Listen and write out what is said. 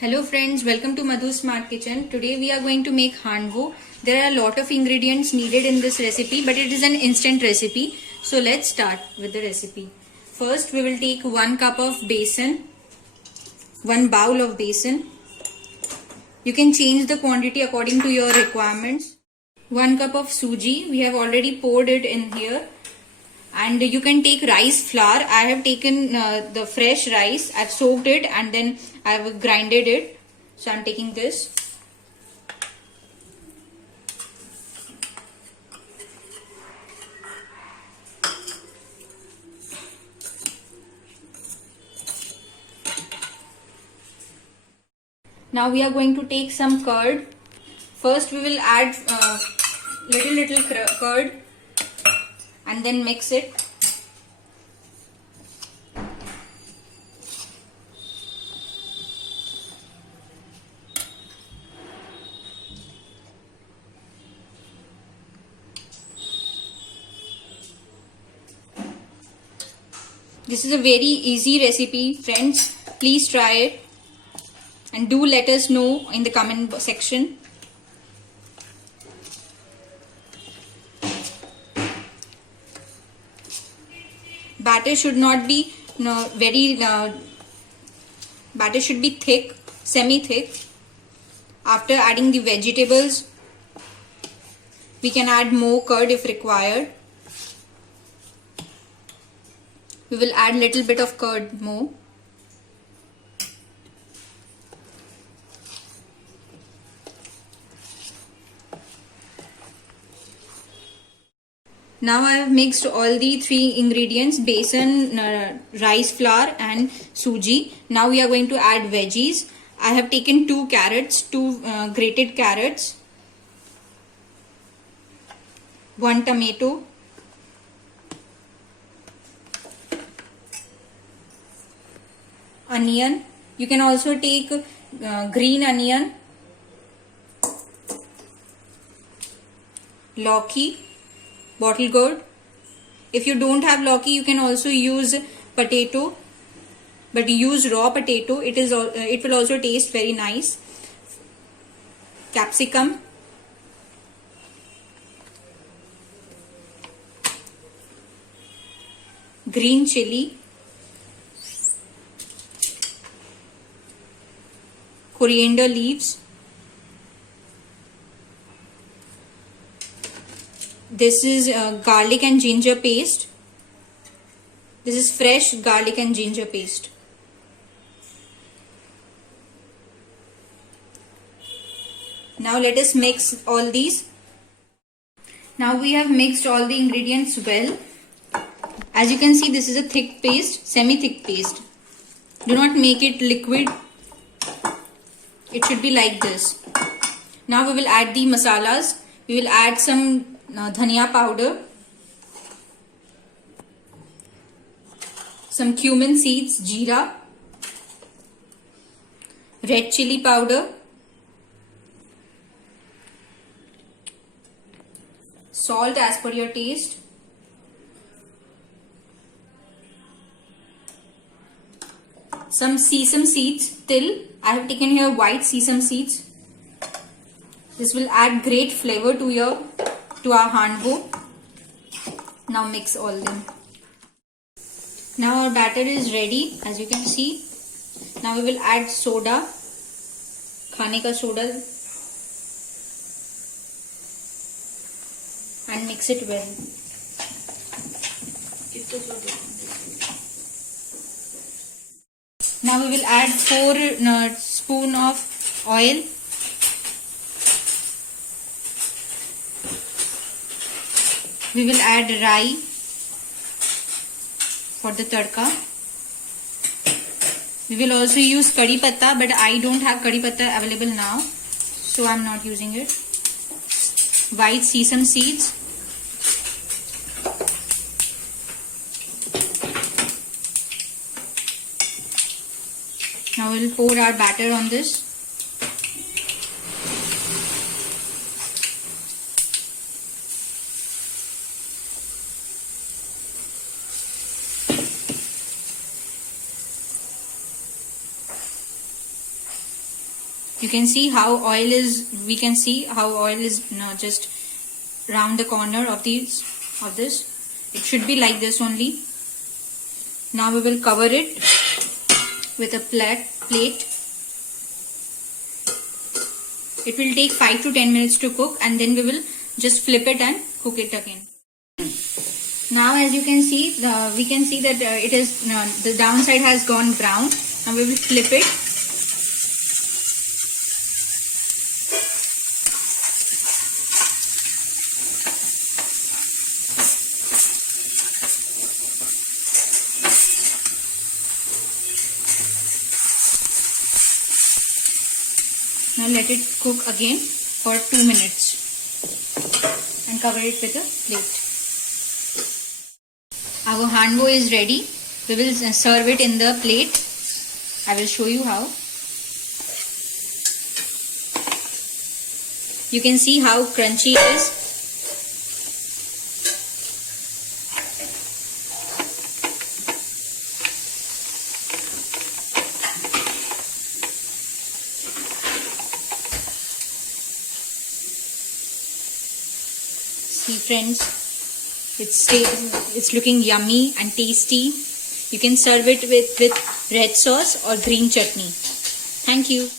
Hello friends, welcome to Madhu's Smart Kitchen. Today we are going to make handwo. There are a lot of ingredients needed in this recipe, but it is an instant recipe. So let's start with the recipe. First we will take 1 cup of besan, 1 bowl of besan. You can change the quantity according to your requirements. 1 cup of suji, we have already poured it in here. And you can take rice flour. I have taken the fresh rice. I've soaked it and then I've grinded it. So I'm taking this. Now we are going to take some curd. First we will add little curd and then mix it. This is a very easy recipe, friends. Please try it and do let us know in the comment section. Batter should not be batter should be thick, semi-thick. After adding the vegetables, we can add more curd if required. We will add little bit of curd more. Now I have mixed all the 3 ingredients, besan, rice flour and suji. Now we are going to add veggies. I have taken 2 carrots, 2 grated carrots, 1 tomato, onion. You can also take green onion, lauki, bottle gourd. If you don't have lauki, you can also use potato, but use raw potato. It will also taste very nice. Capsicum, green chili, coriander leaves. This is garlic and ginger paste. This is fresh garlic and ginger paste. Now let us mix all these. Now we have mixed all the ingredients well. As you can see, this is a thick paste, semi-thick paste. Do not make it liquid. It should be like this. Now we will add the masalas. We will add some dhania powder, some cumin seeds, jeera, red chili powder, salt as per your taste, some sesame seeds, till. I have taken here white sesame seeds. This will add great flavor to our handwo. Now mix all them. Now our batter is ready, as you can see. Now we will add soda, khane ka soda, and mix it well. Now we will add 4 spoon of oil. We will add rai for the tadka. We will also use kadhi patta, but I don't have kadhi patta available now, so I am not using it. White sesame seeds. Now we will pour our batter on this. You can see how oil is, we can see how oil is just round the corner of this. It should be like this only. Now we will cover it with a plate. It will take 5 to 10 minutes to cook, and then we will just flip it and cook it again. Now as you can see, we can see that it is the downside has gone brown. Now we will flip it. Now let it cook again for 2 minutes and cover it with a plate. Our hanvo is ready. We will serve it in the plate. I will show you how. You can see how crunchy it is. See friends, it's looking yummy and tasty. You can serve it with red sauce or green chutney. Thank you.